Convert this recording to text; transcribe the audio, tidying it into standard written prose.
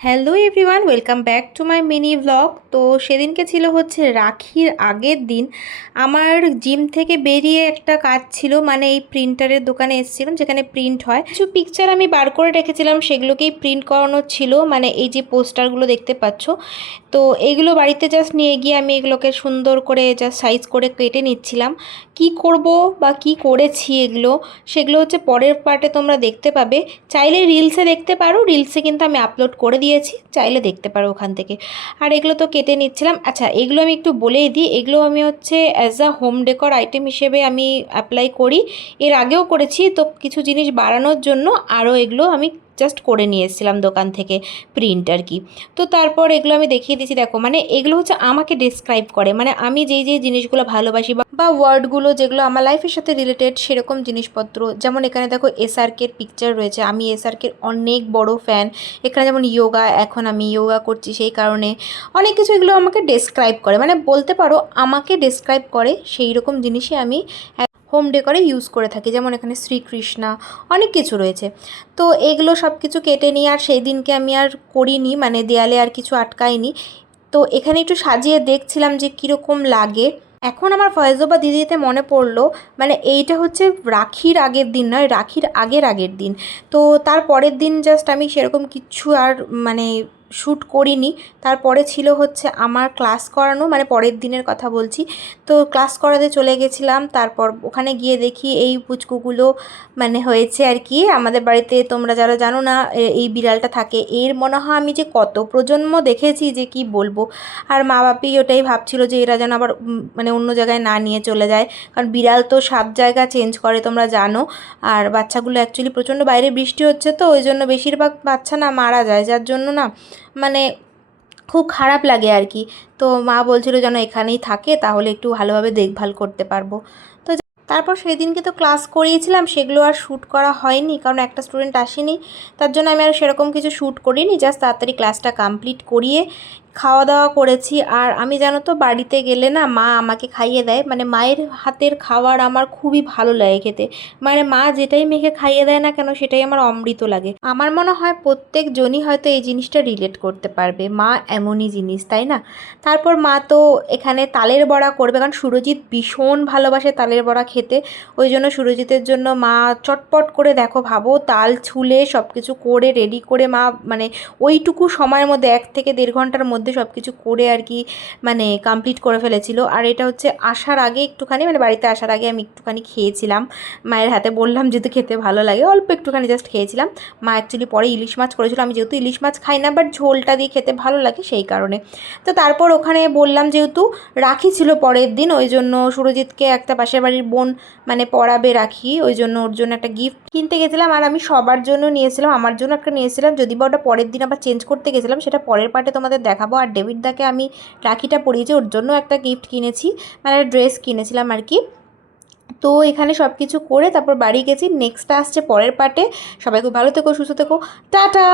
Hello everyone, welcome back to my mini blog. তো সেদিনকে ছিল হচ্ছে রাখির আগের দিন। আমার জিম থেকে বেরিয়ে একটা কাজ ছিল, মানে এই প্রিন্টারের দোকানে এসেছিলাম যেখানে প্রিন্ট হয়। কিছু পিকচার আমি বার করে রেখেছিলাম, সেগুলোকেই প্রিন্ট করানো ছিল, মানে এই যে পোস্টারগুলো দেখতে পাচ্ছ। তো এইগুলো বাড়িতে জাস্ট নিয়ে গিয়ে আমি এগুলোকে সুন্দর করে জাস্ট সাইজ করে কেটে নিচ্ছিলাম। কি করব বা কি করেছি এগুলো, সেগুলো হচ্ছে পরের পার্টে তোমরা দেখতে পাবে। চাইলে রিলসে দেখতে পারো, রিলসে কিন্তু আমি আপলোড করে দিয়েছি, চাইলে দেখতে পারো ওখান থেকে। আর এগুলো তো কেটে নিচ্ছিলাম। আচ্ছা, এগুলো আমি একটু বলেই দিই, এগুলো আমি হচ্ছে as a home decor item হিসেবে আমি অ্যাপ্লাই করি। এর আগেও করেছি, তো কিছু জিনিস বাড়ানোর জন্য আরও এগুলো আমি জাস্ট করে নিয়ে এসেছিলাম দোকান থেকে, প্রিন্ট আর কি। তো তারপর এগুলো আমি দেখিয়ে দিয়েছি, দেখো মানে এগুলো হচ্ছে আমাকে ডেসক্রাইব করে, মানে আমি যেই যেই জিনিসগুলো ভালোবাসি বা ওয়ার্ডগুলো যেগুলো আমার লাইফের সাথে রিলেটেড সেরকম জিনিসপত্র। যেমন এখানে দেখো এসআরকের পিকচার রয়েছে, আমি এসআরকের অনেক বড় ফ্যান। এখানে যেমন ইয়োগা, এখন আমি ইয়োগা করছি, সেই কারণে অনেক কিছু এগুলো আমাকে ডেসক্রাইব করে, মানে বলতে পারো আমাকে ডেসক্রাইব করে, সেই রকম জিনিসই আমি হোম ডেকরে ইউজ করে থাকি। যেমন এখানে শ্রীকৃষ্ণা, অনেক কিছু রয়েছে। তো এগুলো সব কিছু কেটে নিই, আর সেই দিনকে আমি আর করিনি, মানে দেয়ালে আর কিছু আটকাইনি। তো এখানে একটু সাজিয়ে দেখছিলাম যে কীরকম লাগে। এখন আমার ভয়েস ওভার দিতে দিতে মনে পড়লো, মানে এইটা হচ্ছে রাখির আগের দিন নয়, রাখির আগের আগের দিন। তো তার পরের দিন জাস্ট আমি সেরকম কিচ্ছু আর মানে শ্যুট করিনি। তারপরে ছিল হচ্ছে আমার ক্লাস করানো, মানে পরের দিনের কথা বলছি। তো ক্লাস করাতে চলে গেছিলাম, তারপর ওখানে গিয়ে দেখি এই পুচকুগুলো মানে হয়েছে আর কি। আমাদের বাড়িতে তোমরা যারা জানো না, এই বিড়ালটা থাকে, এর মনে হয় আমি যে কত প্রজন্ম দেখেছি যে কি বলবো। আর মা বাপি ওটাই ভাবছিল যে এরা যেন আবার মানে অন্য জায়গায় না নিয়ে চলে যায়, কারণ বিড়াল তো 7 জায়গা চেঞ্জ করে তোমরা জানো। আর বাচ্চাগুলো অ্যাকচুয়ালি প্রচণ্ড বাইরে বৃষ্টি হচ্ছে, তো ওই জন্য বেশিরভাগ বাচ্চা না মারা যায়, যার জন্য না মানে খুব খারাপ লাগে আর কি। তো মা বলছিল যেন এখানেই থাকে, তাহলে একটু ভালোভাবে দেখভাল করতে পারবো। তো তারপর সেই দিনকে তো ক্লাস করিয়েছিলাম, সেগুলো আর শ্যুট করা হয়নি, কারণ একটা স্টুডেন্ট আসেনি, তার জন্য আমি আর সেরকম কিছু শ্যুট করিনি। জাস্ট তাড়াতাড়ি ক্লাসটা কমপ্লিট করিয়ে খাওয়া দাওয়া করেছি। আর আমি জানো তো বাড়িতে গেলে না মা আমাকে খাইয়ে দেয়, মানে মায়ের হাতের খাবার আমার খুবই ভালো লাগে খেতে। মানে মা যেটাই মেখে খাইয়ে দেয় না কেন, সেটাই আমার অমৃত লাগে। আমার মনে হয় প্রত্যেকজনই হয়তো এই জিনিসটা রিলেট করতে পারবে, মা এমনই জিনিস, তাই না? তারপর মা তো এখানে তালের বড়া করবে, কারণ সুরজিৎ ভীষণ ভালোবাসে তালের বড়া খেতে। ওই জন্য সুরজিতের জন্য মা চটপট করে, দেখো ভাবো, তাল ছুলে সব কিছু করে রেডি করে মা মানে ওইটুকু সময়ের মধ্যে 1 থেকে 1.5 ঘন্টার মধ্যে সব কিছু করে আর কি মানে কমপ্লিট করে ফেলেছিল। আর এটা হচ্ছে আসার আগে একটুখানি, মানে বাড়িতে আসার আগে আমি একটুখানি খেয়েছিলাম মায়ের হাতে, বললাম যেহেতু খেতে ভালো লাগে, অল্প একটুখানি জাস্ট খেয়েছিলাম। মা অ্যাকচুয়ালি পরে ইলিশ মাছ করেছিল, আমি যেহেতু ইলিশ মাছ খাই না, বাট ঝোলটা দিয়ে খেতে ভালো লাগে সেই কারণে। তো তারপর ওখানে বললাম যেহেতু রাখি ছিল পরের দিন, ওই জন্য সুরজিৎকে একটা পাশের বাড়ির বোন মানে পরাবে রাখি, ওই জন্য ওর জন্য একটা গিফট কিনতে গেছিলাম। আর আমি সবার জন্য নিয়েছিলাম, আমার জন্য একটা নিয়েছিলাম, যদি বা ওটা পরের দিন আবার চেঞ্জ করতে গেছিলাম, সেটা পরের পার্টে তোমাদের দেখাবো। আর ডেভিডদাকে আমি রাখিটা পরিয়েছি, ওর জন্য একটা গিফট কিনেছি, মানে ড্রেস কিনেছিলাম আর কি। তো এখানে সব কিছু করে তারপর বাড়ি গেছি। নেক্সটটা আসছে পরের পার্টে। সবাই খুব ভালো থেকো, সুস্থ থেকো, টাটা।